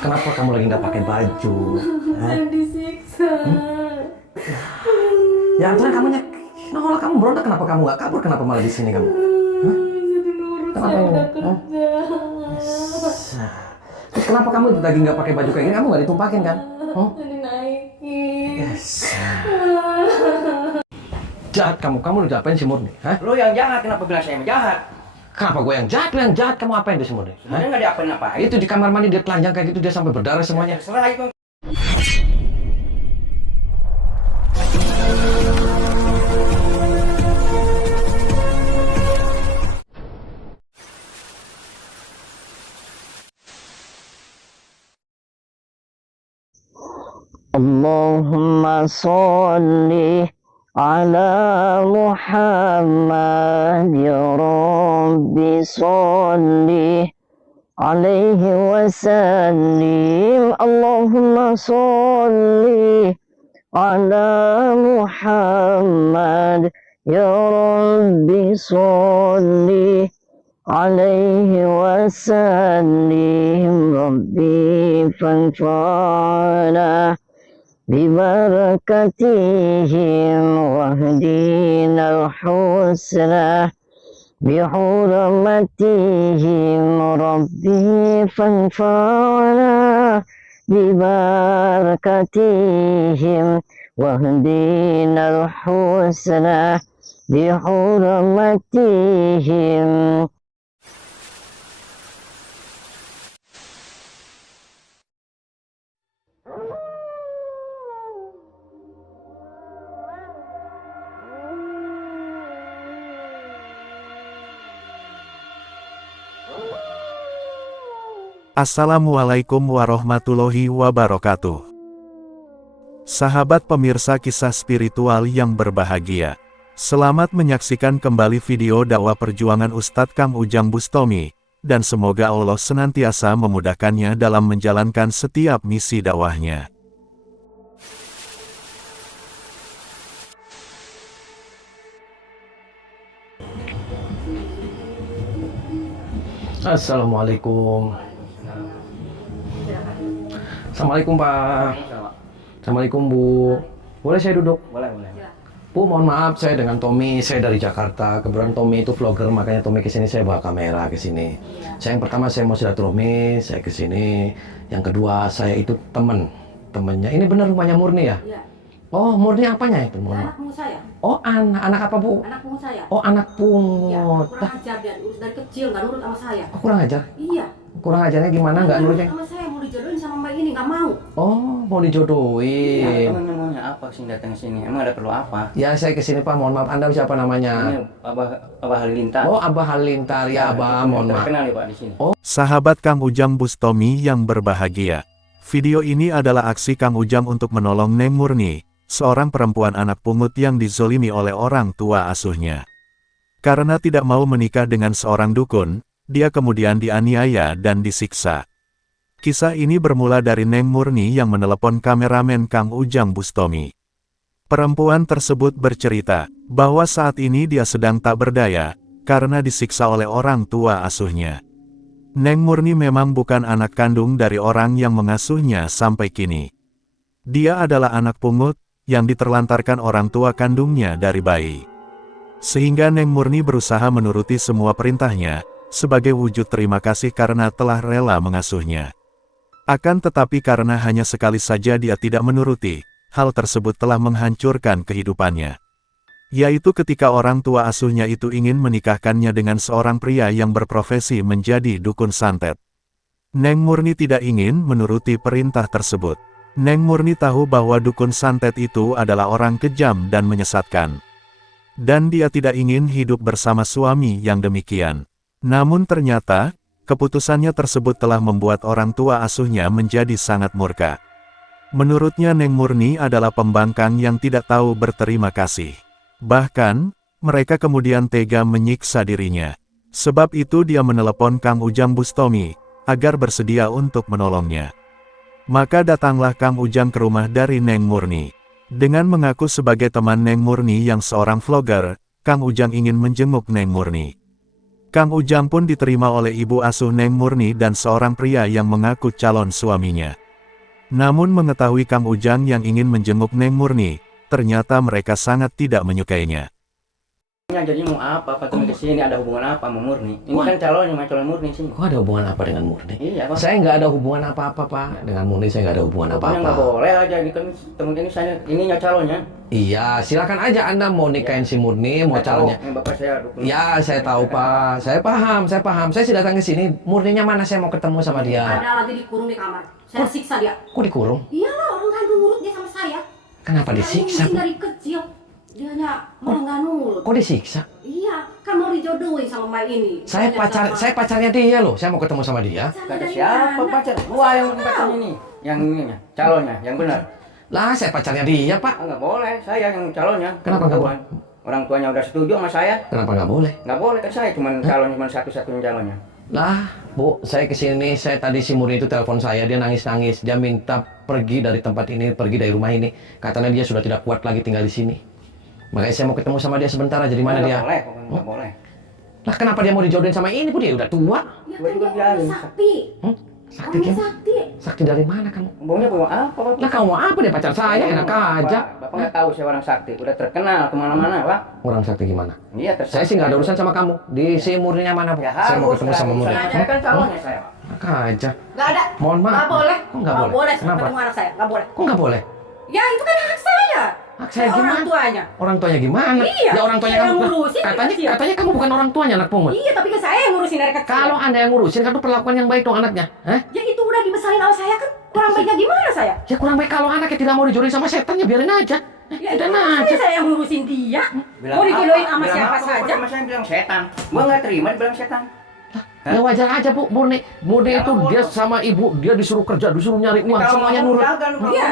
Kenapa kamu lagi nggak pakai baju? Saya disiksa. Ya ampun, kamu nongol, kamu berontak. Kenapa kamu nggak kabur? Kenapa malah di sini kamu? Jadi nurut, Kenapa saya ini? udah kerja. Terus kenapa kamu lagi nggak pakai baju kayak gini? Kamu nggak ditumpakin kan? Jadi naikin. Yes. Jahat kamu udah apain si Murni? Hah? Lo yang jahat, kenapa bilang saya yang jahat? Kenapa gue yang jahat? Lu yang jahat, kamu apain di si Murni? Hah? Sebenarnya nggak diapain-apain. Itu di kamar mandi dia telanjang kayak gitu, dia sampai berdarah semuanya. Terserah itu. Allahumma sholli ala Muhammad ya Rabbi sholli alaihi wasallim. Allahumma sholli ala Muhammad ya Rabbi sholli alaihi wasallim. Rabbi fanfa'na ببركتهم واهدنا الحسنى بحرمتهم ربي فانفعنا ببركتهم واهدنا الحسنى بحرمتهم. Assalamualaikum warahmatullahi wabarakatuh. Sahabat pemirsa kisah spiritual yang berbahagia, selamat menyaksikan kembali video dakwah perjuangan Ustadz Kang Ujang Bustami, dan semoga Allah senantiasa memudahkannya dalam menjalankan setiap misi dakwahnya. Assalamualaikum. Assalamualaikum Pak. Assalamualaikum Bu. Boleh saya duduk? Boleh, boleh. Bu, mohon maaf, saya dengan Tommy, saya dari Jakarta. Kebetulan Tommy itu vlogger, makanya Tommy kesini, saya bawa kamera ke sini. Saya yang pertama, saya mau silaturahmi, saya ke sini. Yang kedua, saya itu temennya. Ini benar rumahnya Murni ya? Iya. Oh, Murni apanya itu? Mohon maaf. Anak pungut saya. Oh, anak apa Bu? Anak pungut saya. Oh, anak Iya. pungut. Kurang ajar dia. Urus dari kecil nggak nurut sama saya. Oh, kurang ajar? Iya. Kurang ajarnya gimana? Nggak nurutnya? sama saya, mau dijodohin sama mbak ini nggak mau. Oh, mau dijodohin. Emang maunya apa sih datang sini? Emang ada perlu apa? Ya, saya kesini Pak, mohon maaf. Anda siapa namanya? Ini Abah Halilintar. Oh, Abah Halilintar. Ya, Abah, mohon maaf. Terkenal ya Pak di sini. Sahabat Kang Ujang Bustami yang berbahagia, video ini adalah aksi Kang Ujang untuk menolong Neng Murni, seorang perempuan anak pungut yang dizolimi oleh orang tua asuhnya. Karena tidak mau menikah dengan seorang dukun, dia kemudian dianiaya dan disiksa. Kisah ini bermula dari Neng Murni yang menelepon kameramen Kang Ujang Bustami. Perempuan tersebut bercerita bahwa saat ini dia sedang tak berdaya karena disiksa oleh orang tua asuhnya. Neng Murni memang bukan anak kandung dari orang yang mengasuhnya sampai kini. Dia adalah anak pungut yang diterlantarkan orang tua kandungnya dari bayi. Sehingga Neng Murni berusaha menuruti semua perintahnya sebagai wujud terima kasih karena telah rela mengasuhnya. Akan tetapi karena hanya sekali saja dia tidak menuruti, hal tersebut telah menghancurkan kehidupannya. Yaitu ketika orang tua asuhnya itu ingin menikahkannya dengan seorang pria yang berprofesi menjadi dukun santet. Neng Murni tidak ingin menuruti perintah tersebut. Neng Murni tahu bahwa dukun santet itu adalah orang kejam dan menyesatkan. Dan dia tidak ingin hidup bersama suami yang demikian. Namun ternyata, keputusannya tersebut telah membuat orang tua asuhnya menjadi sangat murka. Menurutnya Neng Murni adalah pembangkang yang tidak tahu berterima kasih. Bahkan, mereka kemudian tega menyiksa dirinya. Sebab itu dia menelepon Kang Ujang Bustami, agar bersedia untuk menolongnya. Maka datanglah Kang Ujang ke rumah dari Neng Murni. Dengan mengaku sebagai teman Neng Murni yang seorang vlogger, Kang Ujang ingin menjenguk Neng Murni. Kang Ujang pun diterima oleh ibu asuh Neng Murni dan seorang pria yang mengaku calon suaminya. Namun mengetahui Kang Ujang yang ingin menjenguk Neng Murni, ternyata mereka sangat tidak menyukainya. Jadi mau apa? Pak ke sini ada hubungan apa sama Murni? Ini kan calonnya, calon Murni sini. Kok ada hubungan apa dengan Murni? Iya, Pak. Saya nggak ada hubungan apa-apa, Pak. Dengan Murni saya nggak ada hubungan Pokoknya nggak apa-apa. boleh aja, ini kan temen ini saya, ininya calonnya. Iya, silakan aja Anda mau nikahin si Murni, mau Saya tahu, calonnya. ini bapak saya dukung. Ya, saya tahu, Pak. Saya paham. Saya sih datang ke sini. Murninya mana? Saya mau ketemu sama dia. Ada lagi dikurung di kamar. Saya siksa dia. Kok dikurung? Iyalah, orang kan nurut dia sama saya. Kenapa Saya disiksa? ngurusin dari kecil. Dia hanya malah nggak nurut. Kok disiksa? Iya, kan mau dijodohin sama Mbak ini. Saya pacarnya dia loh. Saya mau ketemu sama dia. Kata siapa pacar? Gua yang pacar ini. Yang ininya, calonnya, yang benar. Lah, saya pacarnya dia, Pak. Nggak boleh, saya yang calonnya. Kenapa nggak boleh? Orang tuanya udah setuju sama saya. Kenapa nggak boleh? Nggak boleh kan saya, cuma calonnya cuma satu-satunya calonnya. Lah, Bu, saya kesini, saya tadi si Murni itu telepon saya, dia nangis-nangis, dia minta pergi dari tempat ini, pergi dari rumah ini. Katanya dia sudah tidak kuat lagi tinggal di sini. Makanya saya mau ketemu sama dia sebentar aja. Di mana Nggak dia? boleh, pokoknya nggak boleh. Lah, kenapa dia mau dijodohin sama ini? Bu, dia udah tua. Ya Gua kan juga dia biarin. orang sakti. Sakti Orang kan? sakti. Sakti dari mana kamu? Ngomongnya bawa apa, Pak? Lah, kamu mau apa? Dia pacar saya, enak aja. Bapak nggak tahu saya orang sakti, udah terkenal kemana-mana, Pak. Orang sakti gimana? Iya, terserah. Saya sih nggak ada urusan sama kamu. Di si Murninya mana, Bu? Ya, Saya mau harus ketemu lah, sama Murni. Saya kan calonnya saya, Pak. Enak aja. Nggak ada. Mohon maaf. Nggak boleh. Kok nggak boleh? Kenapa? Ketemu anak saya. Nggak boleh. Kok nggak boleh? Ya itu kan hak saya. Hak saya Orang gimana? tuanya. Orang tuanya gimana? Iya, Ya orang tuanya saya kamu. yang ngurusin dari Katanya kecil. kamu bukan orang tuanya anak pungut. Iya, tapi kan saya yang ngurusin dari kecil. Kalau Anda yang ngurusin kan itu perlakuan yang baik dong anaknya. Hah? Ya itu udah dibesarin sama saya kan. Kurang baiknya gimana saya? Ya kurang baik kalau anaknya tidak mau dijodohin sama setan ya biarin aja. Ya Udah itu aja. saya yang ngurusin dia. Bilang Mau dijodohin apa? sama Bilang siapa apa? saja. Sama saya bilang setan. Gua nggak terima dibilang setan. Ya wajar aja Bu, Murni Ya, itu dia boleh. sama ibu, dia disuruh kerja, disuruh nyari uang, semuanya nurut. Iya.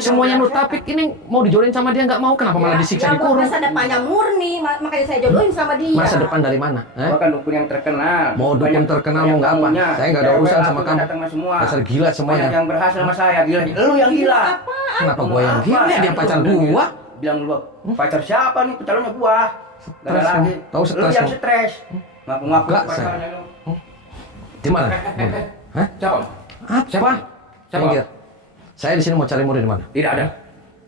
Semuanya nurut, tapi ini mau dijodohin sama dia nggak mau, kenapa malah disiksa Ya, dikurung? masa depannya murni, makanya saya jodohin sama dia. Masa depan dari mana? Gua kan dukun yang terkenal. Mau dukun Banyak- terkenal mau banyak nggak apa? tamunya. Saya nggak ada Ya, urusan aku sama kamu. datang sama semua. Dasar gila semuanya. Banyak yang berhasil sama saya, gila. Lu yang gila. Apaan? Kenapa gua yang Apa? gila? Dia pacar gua. Bilang lu pacar siapa nih? Calonnya gua. Gak Stres ada lagi. kamu. Tahu Lu stres yang kamu. stres. Ngaku-ngaku Nggak, pacarnya lu. Di mana? Murni? Hah? Siapa? Apa? Siapa? Minggir. Saya di sini mau cari Murni di mana? Tidak ada.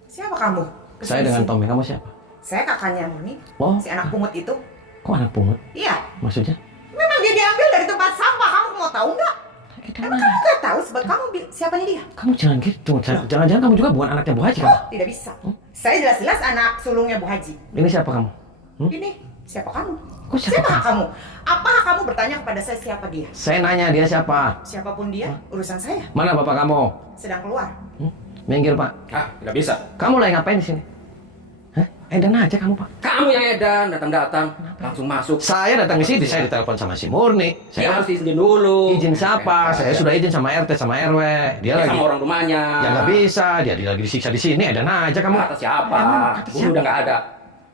Siapa kamu? Saya dengan Tommy. Kamu siapa? Saya kakaknya Murni. Oh, Si anak pungut itu. kok anak pungut? Iya. Maksudnya? Memang dia diambil dari tempat sampah. Kamu mau tahu nggak? Emang kamu nggak tahu sebab kamu siapanya dia? Kamu jangan gitu. Jangan-jangan kamu juga bukan anaknya Bu Haji kan? Oh, tidak bisa. Saya jelas-jelas anak sulungnya Bu Haji. Ini siapa kamu? Ini siapa kamu? Kok siapa Siapa hak kamu? Apa hak kamu bertanya kepada saya siapa dia? Saya nanya dia siapa? Siapapun dia, urusan saya. Mana bapak kamu? Sedang keluar. Minggir Pak. Ah, tidak bisa. Kamu lagi ngapain di sini? Hah? Edan aja kamu Pak. Kamu yang edan, datang-datang, langsung masuk. Saya datang ke sini, saya ditelepon sama si Murni. Dia Saya harus izin dulu. izin siapa? Saya sudah izin sama RT sama RW. Dia Dia lagi. sama orang rumahnya. Ya nggak bisa, dia lagi disiksa di sini. Edan aja kamu. Kata siapa? Kata Guru siapa? udah nggak ada.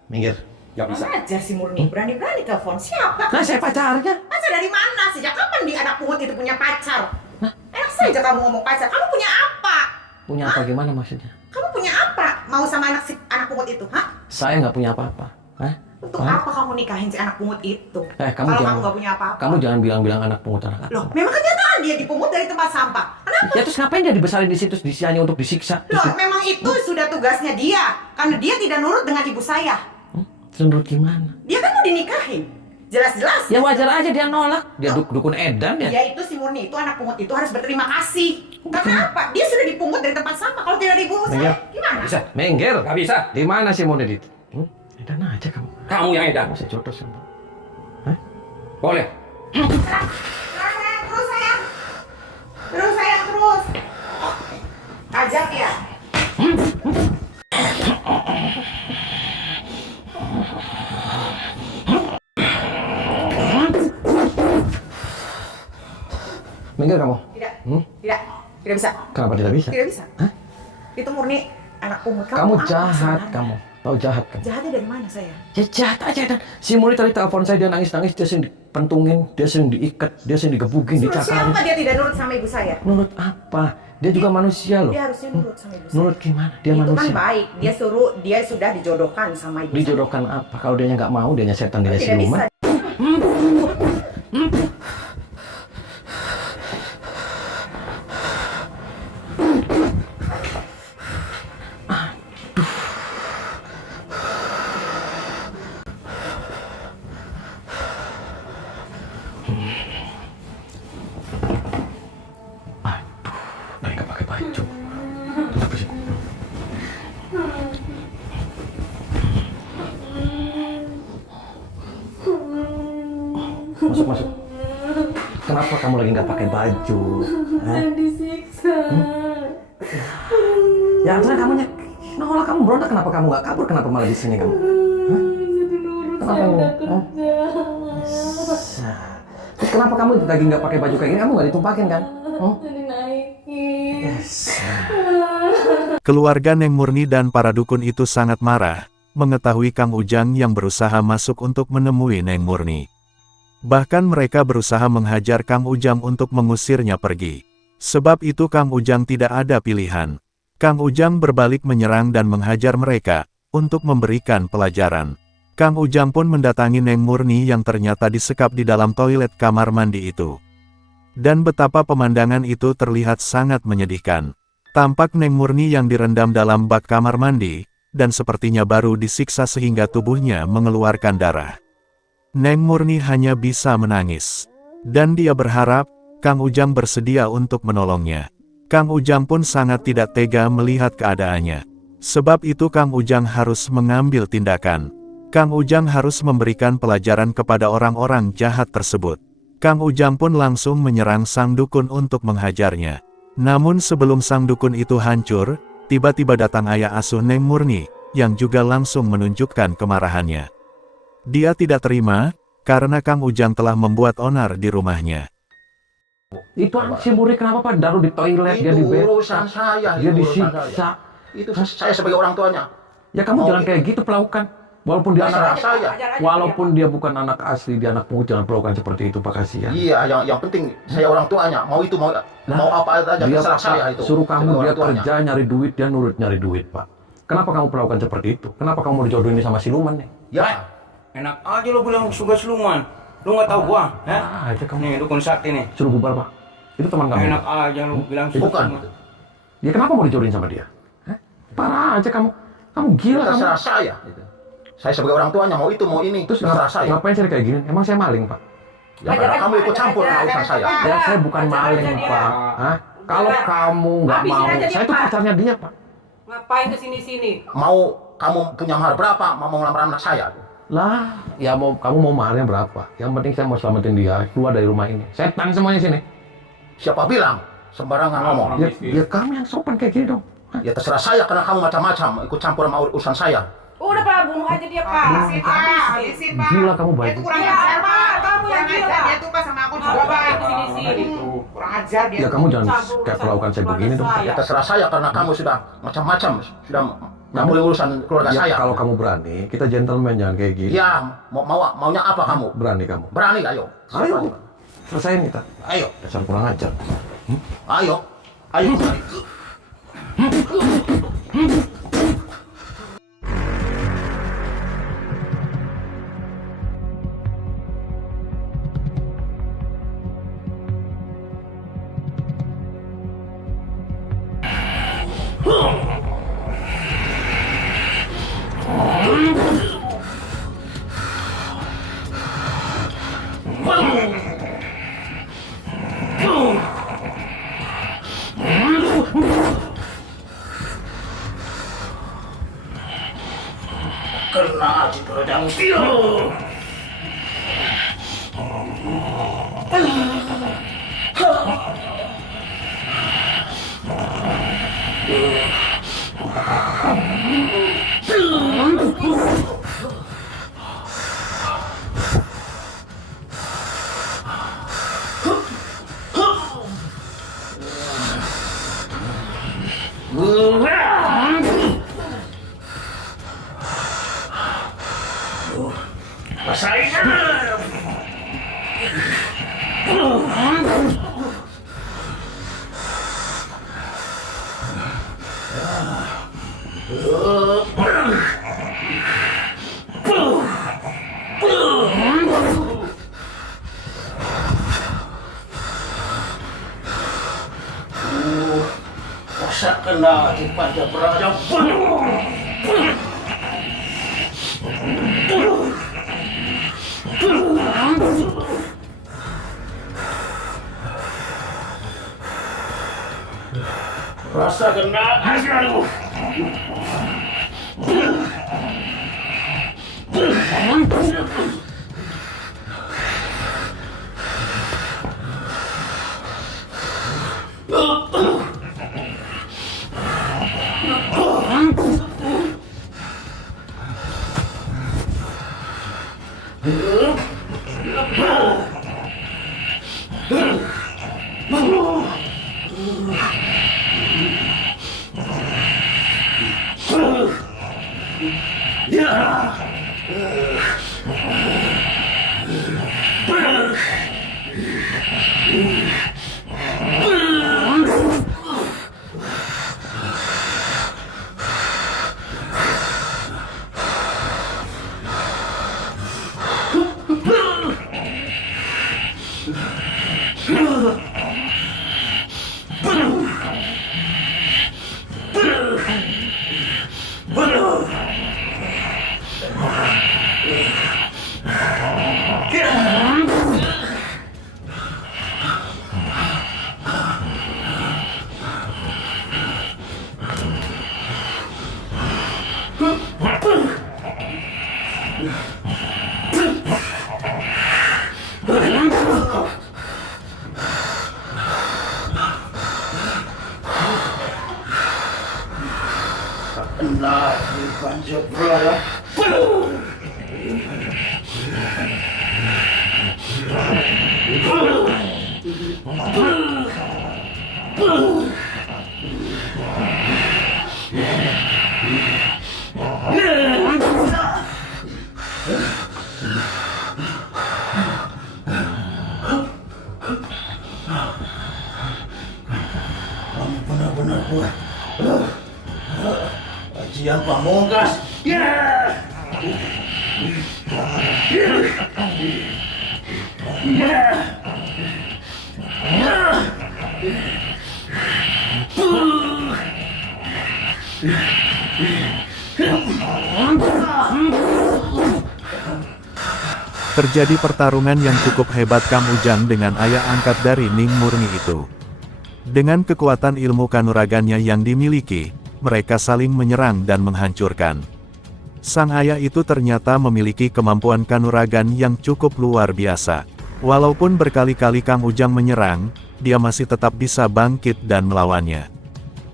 Minggir. Nggak bisa. Mana aja si Murni berani-berani telepon siapa? Nah, saya pacarnya. Pacar dari mana? Sejak kapan di anak pungut itu punya pacar? Enak saja kamu ngomong pacar. Kamu punya apa? Punya apa gimana maksudnya? Kamu punya apa? Mau sama anak pungut itu? Hah? Saya nggak punya apa-apa. Hah? Untuk Hah? apa kamu nikahin si anak pungut itu? Kamu Kalau jangan. kamu nggak punya apa-apa. Kamu jangan bilang-bilang anak pungut anak. Loh, memang kenyataan dia dipungut dari tempat sampah. Kenapa? Ya terus ngapain dia dibesarin di situ hanya untuk disiksa? Loh, memang itu sudah tugasnya dia. Karena dia tidak nurut dengan ibu saya. Menurut gimana? Dia kan mau dinikahin. Jelas-jelas. Ya wajar aja dia nolak. Dia dukun edan ya. Dia itu si Murni itu anak pungut itu harus berterima kasih. Karena apa? Dia sudah dipungut dari tempat sampah. Kalau tidak ibu saya, gimana? Bisa. Minggir. Nggak bisa. Di mana sih Murni itu? Edan aja kamu. Kamu yang edan. Kamu saya jodoh sama. Boleh. Terus sayang. Terus sayang, terus. Ajak ya. Minggir kamu. Tidak. Tidak. Tidak bisa. Kenapa tidak bisa? Tidak bisa. Hah? Itu Murni anak pungut. Kamu apa jahat sebenarnya? kamu. Tahu jahat kamu. Jahatnya dari mana saya? Ya jahat aja dan si Murni tadi telepon saya dia nangis-nangis, dia sering dipentungin, dia sering diikat, dia sering digebukin, Suruh dicakarin. siapa dia tidak nurut sama ibu saya? Nurut apa? Dia juga manusia loh. Dia harusnya nurut sama ibu saya. Nurut gimana? Dia Itu manusia. kan baik. Dia sudah dijodohkan sama ibu saya. Dijodohkan apa? Kalau dia nggak mau, dia setan, dia Tidak siluman. bisa. pakai baju. Tapi sih. Masuk. Kenapa kamu lagi nggak pakai baju? Disiksa. Ya akhirnya kamu nolak, kamu berontak, kenapa kamu nggak kabur? Kenapa malah di sini kamu? Kenapa kamu? Terus kenapa kamu lagi nggak pakai baju kayak gini? Kamu nggak ditumpakin kan? Dinaikin. Keluarga Neng Murni dan para dukun itu sangat marah, mengetahui Kang Ujang yang berusaha masuk untuk menemui Neng Murni. Bahkan mereka berusaha menghajar Kang Ujang untuk mengusirnya pergi. Sebab itu Kang Ujang tidak ada pilihan. Kang Ujang berbalik menyerang dan menghajar mereka, untuk memberikan pelajaran. Kang Ujang pun mendatangi Neng Murni yang ternyata disekap di dalam toilet kamar mandi itu. Dan betapa pemandangan itu terlihat sangat menyedihkan. Tampak Neng Murni yang direndam dalam bak kamar mandi, dan sepertinya baru disiksa sehingga tubuhnya mengeluarkan darah. Neng Murni hanya bisa menangis. Dan dia berharap, Kang Ujang bersedia untuk menolongnya. Kang Ujang pun sangat tidak tega melihat keadaannya. Sebab itu Kang Ujang harus mengambil tindakan. Kang Ujang harus memberikan pelajaran kepada orang-orang jahat tersebut. Kang Ujang pun langsung menyerang sang dukun untuk menghajarnya. Namun sebelum sang dukun itu hancur, tiba-tiba datang ayah asuh Neng Murni, yang juga langsung menunjukkan kemarahannya. Dia tidak terima, karena Kang Ujang telah membuat onar di rumahnya. Itu si Muri kenapa Pak? Daru di toilet, dia di bed. urusan saya, Dia itu urusan disiksa. saya. Itu saya sebagai orang tuanya. Ya kamu jangan kayak gitu pelaukan. Walaupun dia Terserah anak, saya. walaupun dia bukan anak asli, dia anak pungut, jangan pelaukan seperti itu Pak, kasihan. Iya, yang penting saya orang tuanya. Mau itu mau apa aja Dia terserah saya itu. suruh kamu Sebagai dia orang tuanya. kerja nyari duit, dia nurut nyari duit Pak. Kenapa kamu pelaukan seperti itu? Kenapa kamu mau dijodohin sama siluman nih? Ya, Enak aja lo bilang suka siluman. Lo nggak tahu gua, Ah, aja kamu. Nih dukun sakti nih. Suruh bubar Pak. Itu teman kamu. Enak aja lo bilang suka bukan. siluman. Ya kenapa mau dijodohin sama dia? Hah? Parah aja kamu. Kamu gila kamu. terserah saya. Itu. Saya sebagai orang tuanya mau itu mau ini Terus terserah saya. ngapain sih kayak gini? Emang saya maling Pak? Ya, karena kamu ikut campur urusan saya. Ya saya bukan maling aja dia. Pak. Hah? Kalau kamu nggak Habisin mau, aja dia, saya tuh Pak. pacarnya dia Pak. Ngapain kesini-sini? Mau kamu punya mahar berapa? Mau ngelamar anak saya? Lah, ya mau kamu mau mahalnya berapa? Yang penting saya mau selamatin dia keluar dari rumah ini. Setan semuanya sini. Siapa bilang? Sembarangan ngomong. Ya kamu yang sopan kayak gini dong. Hah? Ya terserah saya karena kamu macam-macam ikut campur sama urusan saya. Udah Pak, bunuh aja dia Pak. Habisin, Pak. Gila kamu Dia baik. tuh kurang Iya, ajar, Pak. Pak. Kamu yang Kurang gila. ajar dia tuh, Pak, sama aku juga, Ngapain Pak. kesini-sini? Kurang ajar dia. Ya kamu jangan Campur kayak urusan perlakukan saya begini dong. keluarga Ya terserah saya karena kamu sudah macam-macam sudah ngambil urusan keluarga Ya saya. kalau kamu berani, kita gentleman jangan kayak gini. Ya maunya apa kamu? Berani kamu. Berani ayo. Ayo, selesain kita. Ayo. Dasar kurang ajar. Ayo. Ayo. Kena di pedang tiru. Masa kena di pada beraja. Rasa kena aduh. Nah, panjat berada. Kamu benar-benar kuat. Ajian pamungkas. Terjadi pertarungan yang cukup hebat Kang Ujang dengan ayah angkat dari Ning Murni itu. Dengan kekuatan ilmu kanuragannya yang dimiliki, mereka saling menyerang dan menghancurkan. Sang ayah itu ternyata memiliki kemampuan kanuragan yang cukup luar biasa. Walaupun berkali-kali Kang Ujang menyerang, dia masih tetap bisa bangkit dan melawannya.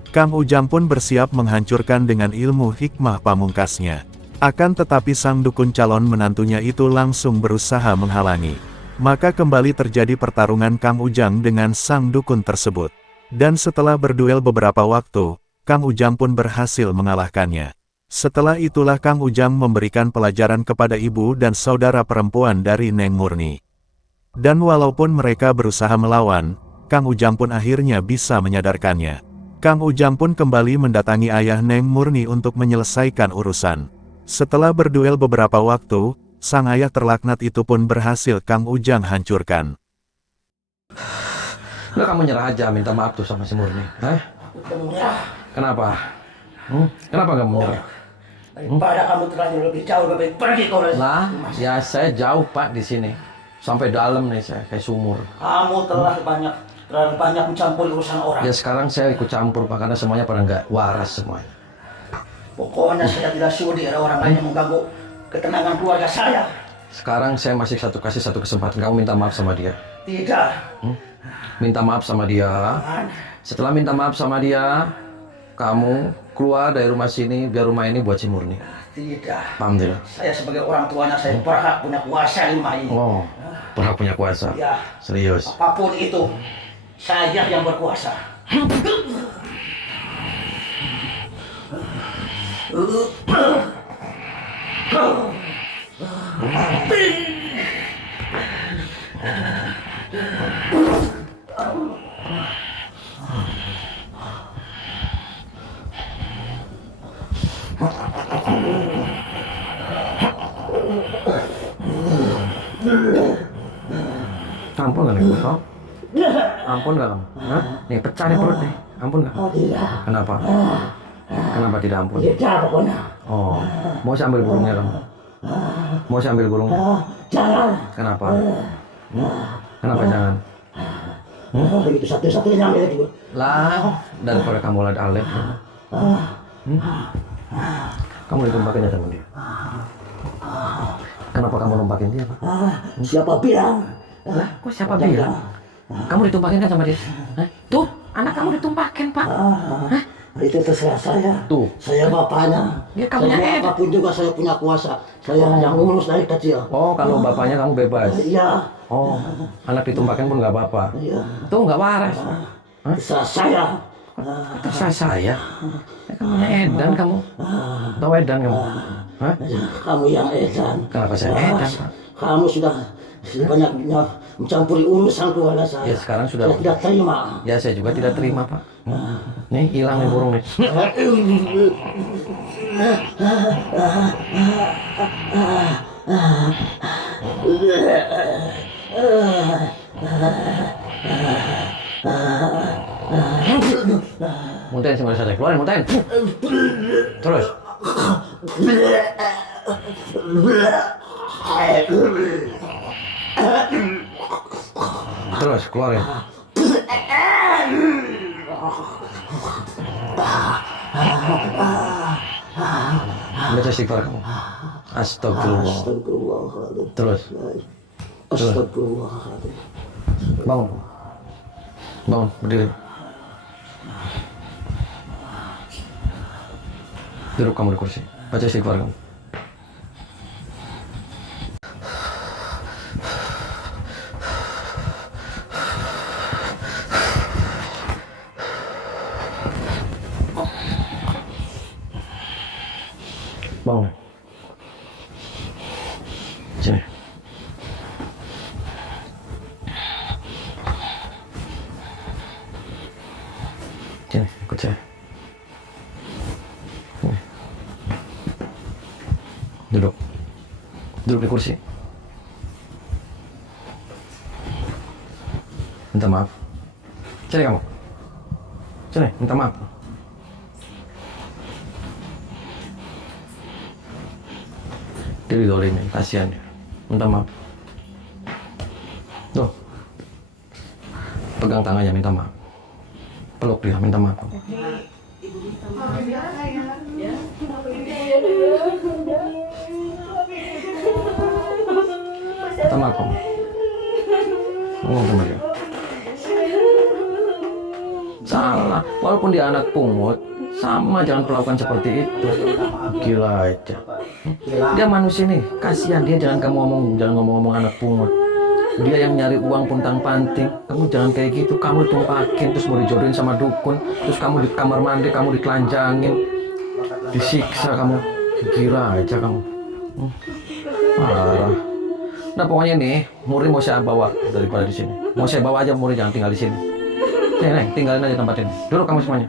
Kang Ujang pun bersiap menghancurkan dengan ilmu hikmah pamungkasnya. Akan tetapi sang dukun calon menantunya itu langsung berusaha menghalangi. Maka kembali terjadi pertarungan Kang Ujang dengan sang dukun tersebut. Dan setelah berduel beberapa waktu, Kang Ujang pun berhasil mengalahkannya. Setelah itulah Kang Ujang memberikan pelajaran kepada ibu dan saudara perempuan dari Neng Murni. Dan walaupun mereka berusaha melawan, Kang Ujang pun akhirnya bisa menyadarkannya. Kang Ujang pun kembali mendatangi ayah Neng Murni untuk menyelesaikan urusan. Setelah berduel beberapa waktu, sang ayah terlaknat itu pun berhasil Kang Ujang hancurkan. Udah kamu nyerah aja, minta maaf tuh sama si Murni. Hah? Kenapa? Kenapa kamu nyerah? Daripada kamu terlanjur lebih jauh, lebih pergi kau dari Lah, ya saya jauh Pak di sini. Sampai dalam nih saya, kayak sumur. Kamu terlalu banyak mencampuri urusan orang. Ya sekarang saya ikut campur Pak, karena semuanya pada nggak waras semuanya. Pokoknya saya tidak sudi ada orang lain yang mengganggu ketenangan keluarga saya. Sekarang saya masih kasih satu kesempatan, kamu minta maaf sama dia. Tidak. Minta maaf sama dia. Setelah minta maaf sama dia, kamu keluar dari rumah sini, biar rumah ini buat si Murni. Tidak. Paham tidak? Saya sebagai orang tuanya, saya berhak punya kuasa di rumah ini. Oh, berhak punya kuasa. Ya. Serius. Apapun itu, saya yang berkuasa. Ampun gak nih, Bos? Ampun gak kamu? Hah? Nih, pecah nih perut nih. Ampun gak? Oh tidak. Kenapa? Kenapa tidak ampun? Tidak pokoknya. Oh, mau saya ambil burungnya kamu? Mau saya ambil burungnya? Jangan. Kenapa? Kenapa jangan? Begitu satu-satunya yang milik Lah, daripada kamu lihat Alek. Kamu ditumpakin aja sama dia. Kenapa kamu numpakin dia, Pak? Siapa bilang? Kok siapa bilang? Kamu ditumpakin kan sama dia? Hah? Tuh, anak kamu ditumpakin, Pak. Hah? Itu terserah saya. Tuh. Saya bapaknya. Ya, kamu Saya mau Ed. apapun juga saya punya kuasa. Saya yang ngurus dari kecil. Oh, kalau bapaknya kamu bebas. Iya. Oh, anak ditumpakin pun nggak apa-apa. Iya. Tuh nggak waras. Terserah saya. Terserah saya. Ya, kamu edan kamu. Tahu edan kamu? Hah? Kamu yang edan. Kenapa saya edan, Pak? Kamu sudah banyak mencampuri urusan keluarga saya. Ya sekarang sudah. Saya tidak terima. Ya saya juga tidak terima, Pak. Nih hilang nih burung nih. Muntahin sama saya, keluarin muntahin. Terus. Terus keluarin. Baca istighfar kamu. Astagfirullah. Astagfirullahaladzim. Terus. Astagfirullahaladzim. Bangun. Bangun, berdiri. Duduk kamu di kursi. Baca istighfar kamu. Bangun. Sini. Sini, ikut saya. Sini. Duduk. Duduk di kursi. Minta maaf. Sini kamu. Sini, minta maaf. Dia didolimin, kasihan dia. Minta maaf. Tuh. Pegang tangannya, minta maaf. Peluk dia, minta maaf. Minta maaf kamu. Ngomong sama dia. Salah, walaupun dia anak pungut, sama jangan perlakukan seperti itu. Gila aja. Dia manusia nih, kasihan dia, jangan ngomong-ngomong anak pungut. Dia yang nyari uang puntang-panting. Kamu jangan kayak gitu, kamu ditumpakin terus mau dijodohin sama dukun, terus kamu di kamar mandi, kamu ditelanjangin, disiksa kamu. Gila aja kamu. Parah. Nah pokoknya nih, Murni mau saya bawa daripada di sini. Mau saya bawa aja Murni, jangan tinggal di sini. Nih, tinggalin aja tempat ini. Duduk kamu semuanya.